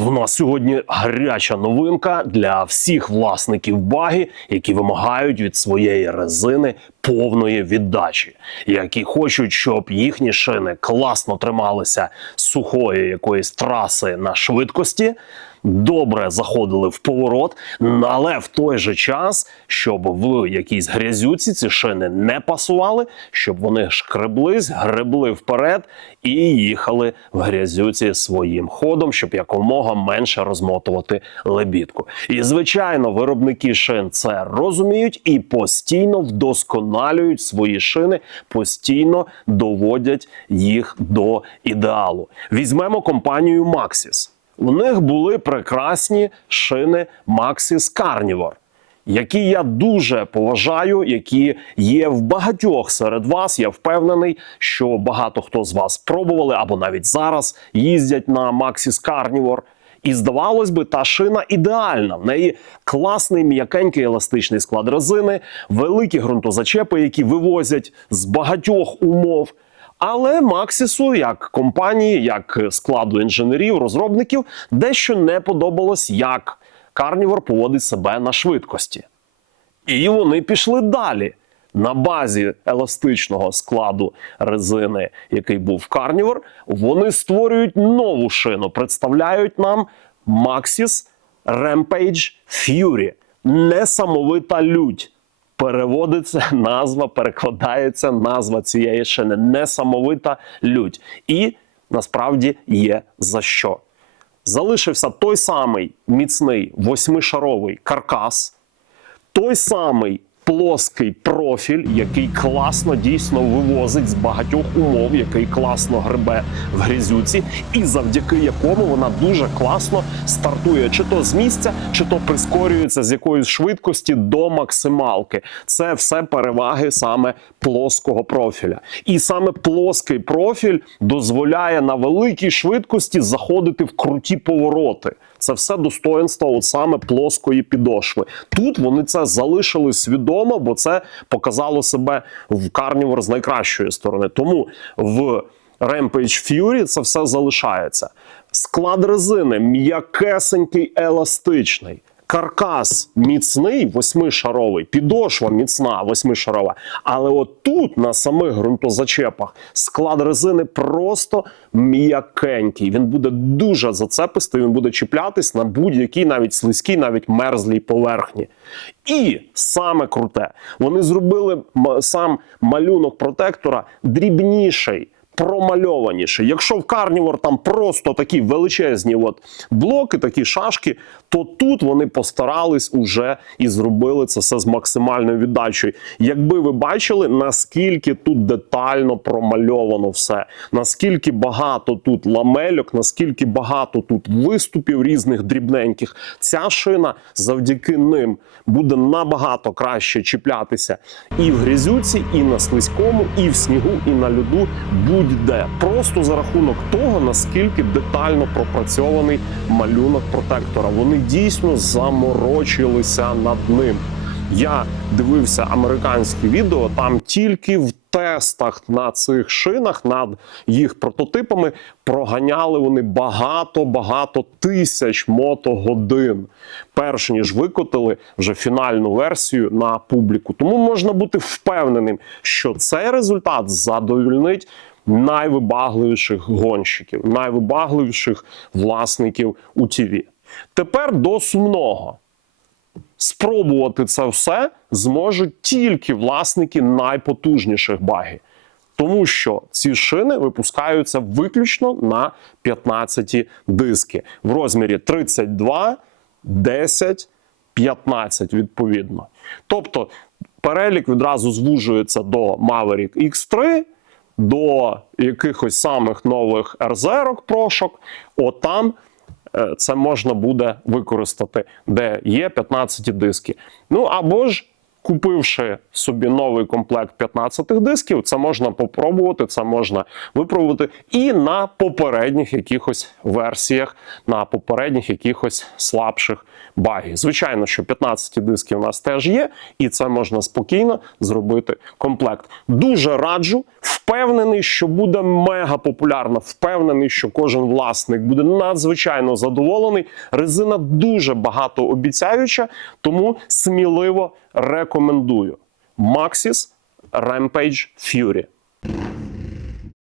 В нас сьогодні гаряча новинка для всіх власників баги, які вимагають від своєї резини повної віддачі, які хочуть, щоб їхні шини класно трималися сухої якоїсь траси на швидкості. Добре заходили в поворот, але в той же час, щоб в якійсь грязюці ці шини не пасували, щоб вони шкреблись, гребли вперед і їхали в грязюці своїм ходом, щоб якомога менше розмотувати лебідку. І звичайно, виробники шин це розуміють і постійно вдосконалюють свої шини, постійно доводять їх до ідеалу. Візьмемо компанію Maxis. У них були прекрасні шини Maxis Carnivore, які я дуже поважаю, які є в багатьох серед вас. Я впевнений, що багато хто з вас пробували або навіть зараз їздять на Maxis Carnivore. І здавалось би, та шина ідеальна. В неї класний м'якенький еластичний склад резини, великі ґрунтозачепи, які вивозять з багатьох умов. Але Максису, як компанії, як складу інженерів, розробників, дещо не подобалось, як Carnivore поводить себе на швидкості. І вони пішли далі. На базі еластичного складу резини, який був Carnivore, вони створюють нову шину, представляють нам Maxis Rampage Fury. Несамовита лють. Переводиться назва, перекладається назва цієї шини. Несамовита лють. І насправді є за що. Залишився той самий міцний восьмишаровий каркас, той самий плоский профіль, який класно дійсно вивозить з багатьох умов, який класно гребе в грязюці, і завдяки якому вона дуже класно стартує чи то з місця, чи то прискорюється з якоїсь швидкості до максималки. Це все переваги саме плоского профіля. І саме плоский профіль дозволяє на великій швидкості заходити в круті повороти. Це все достоинство от саме плоскої підошви. Тут вони це залишили свідомо, бо це показало себе в Carnivore з найкращої сторони. Тому в Rampage Fury це все залишається. Склад резини м'якесенький, еластичний. Каркас міцний, восьмишаровий, підошва міцна, восьмишарова. Але от тут, на самих ґрунтозачепах, склад резини просто м'якенький. Він буде дуже зацепистий, він буде чіплятись на будь-якій, навіть слизькій, навіть мерзлій поверхні. І саме круте, вони зробили сам малюнок протектора дрібніший промальованіше. Якщо в Carnivore там просто такі величезні от блоки, такі шашки, то тут вони постарались уже і зробили це все з максимальною віддачею. Якби ви бачили, наскільки тут детально промальовано все, наскільки багато тут ламельок, наскільки багато тут виступів різних дрібненьких, ця шина завдяки ним буде набагато краще чіплятися і в грязюці, і на слизькому, і в снігу, і на льоду будь-де. Просто за рахунок того, наскільки детально пропрацьований малюнок протектора. Вони дійсно заморочилися над ним. Я дивився американські відео, там тільки в тестах на цих шинах над їх прототипами проганяли вони багато-багато тисяч мотогодин, перш ніж викотили вже фінальну версію на публіку. Тому можна бути впевненим, що цей результат задовільнить найвибагливіших гонщиків, найвибагливіших власників у ТІВІ. Тепер до сумного. Спробувати це все зможуть тільки власники найпотужніших багів. Тому що ці шини випускаються виключно на 15 диски в розмірі 32, 10, 15 відповідно. Тобто перелік відразу звужується до Maverick X3, до якихось самих нових RZ прошок. Отам е, це можна буде використати, де є 15 диски. Ну або ж Купивши собі новий комплект 15 дисків, це можна попробувати, це можна випробувати і на попередніх якихось версіях, на попередніх якихось слабших багів. Звичайно, що 15 дисків у нас теж є, і це можна спокійно зробити комплект. Дуже раджу, впевнений, що буде мега популярна. Впевнений, що кожен власник буде надзвичайно задоволений. Резина дуже багато обіцяюча, тому сміливо рекомендую. Maxis Rampage Fury.